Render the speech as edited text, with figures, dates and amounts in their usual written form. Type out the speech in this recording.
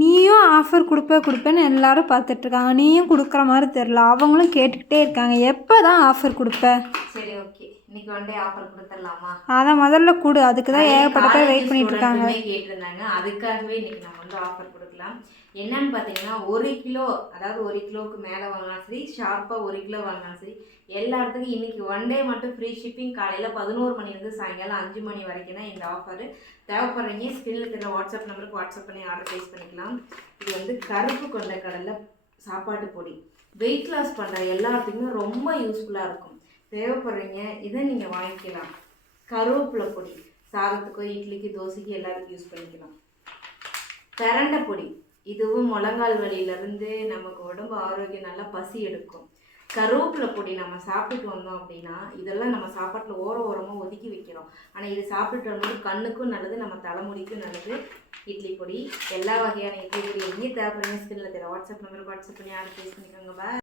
நீயும் ஆஃபர் கொடுப்பேன்னு எல்லாரும் பார்த்துட்ருக்காங்க. நீயும் கொடுக்குற மாதிரி தெரில. அவங்களும் கேட்டுக்கிட்டே இருக்காங்க, எப்போ தான் ஆஃபர் கொடுப்ப? சரி, ஓகே, இன்னைக்கு ஒன் டே ஆஃபர் கொடுத்துடலாமா? அதை முதல்ல கொடு. அதுக்கு தான் ஏகப்பட்ட பேர் வெயிட் பண்ணிட்டு இருக்காங்க. கேட்டிருந்தாங்க, அதுக்காகவே இன்னைக்கு நம்ம வந்து ஆஃபர் கொடுக்கலாம். என்னன்னு பார்த்தீங்கன்னா 1 கிலோ, அதாவது 1 கிலோவுக்கு மேலே வாங்கினாலும் சரி, ஷார்ப்பாக 1 கிலோ வாங்கினாலும் சரி, எல்லா இடத்துக்கும் இன்னைக்கு ஒன் டே மட்டும் ஃப்ரீ ஷிப்பிங். காலையில் 11 மணிலேருந்து சாயங்காலம் 5 மணி வரைக்கும் தான் இந்த ஆஃபரு. தேவைப்படுறீங்க ஸ்கிரீனில் தெரியல வாட்ஸ்அப் நம்பருக்கு வாட்ஸ்அப் பண்ணி ஆர்டர் ப்ளேஸ் பண்ணிக்கலாம். இது வந்து கருப்பு கொண்ட கடலை சாப்பாட்டு பொடி. வெயிட் லாஸ் பண்ணுற எல்லாத்துக்குமே ரொம்ப யூஸ்ஃபுல்லாக இருக்கும். தேவைப்படுறீங்க இதை நீங்கள் வாங்கிக்கலாம். கருவேப்பிலை பொடி சாதத்துக்கோ இட்லிக்கு தோசைக்கு எல்லாத்துக்கும் யூஸ் பண்ணிக்கலாம். பிரண்டை பொடி, இதுவும் முழங்கால் வலியிலேருந்து நமக்கு உடம்பு ஆரோக்கியம், நல்லா பசி எடுக்கும். கருவேப்பிலை பொடி நம்ம சாப்பிட்டுட்டு வந்தோம் அப்படின்னா, இதெல்லாம் நம்ம சாப்பாட்டில் ஓரமாக ஒதுக்கி வைக்கிறோம். ஆனால் இது சாப்பிட்டுட்டு வரும்போது கண்ணுக்கும் நல்லது, நம்ம தலைமுடிக்கும் நல்லது. இட்லி பொடி, எல்லா வகையான இட்லி பொடி எங்கேயும் தேவைப்படுறீங்க ஸ்கிரீனில் தெரியல வாட்ஸ்அப் நம்பருக்கு வாட்ஸ்அப் பண்ணி ஆர்டர் ப்ளேஸ் பண்ணிக்கோங்க. பாய்.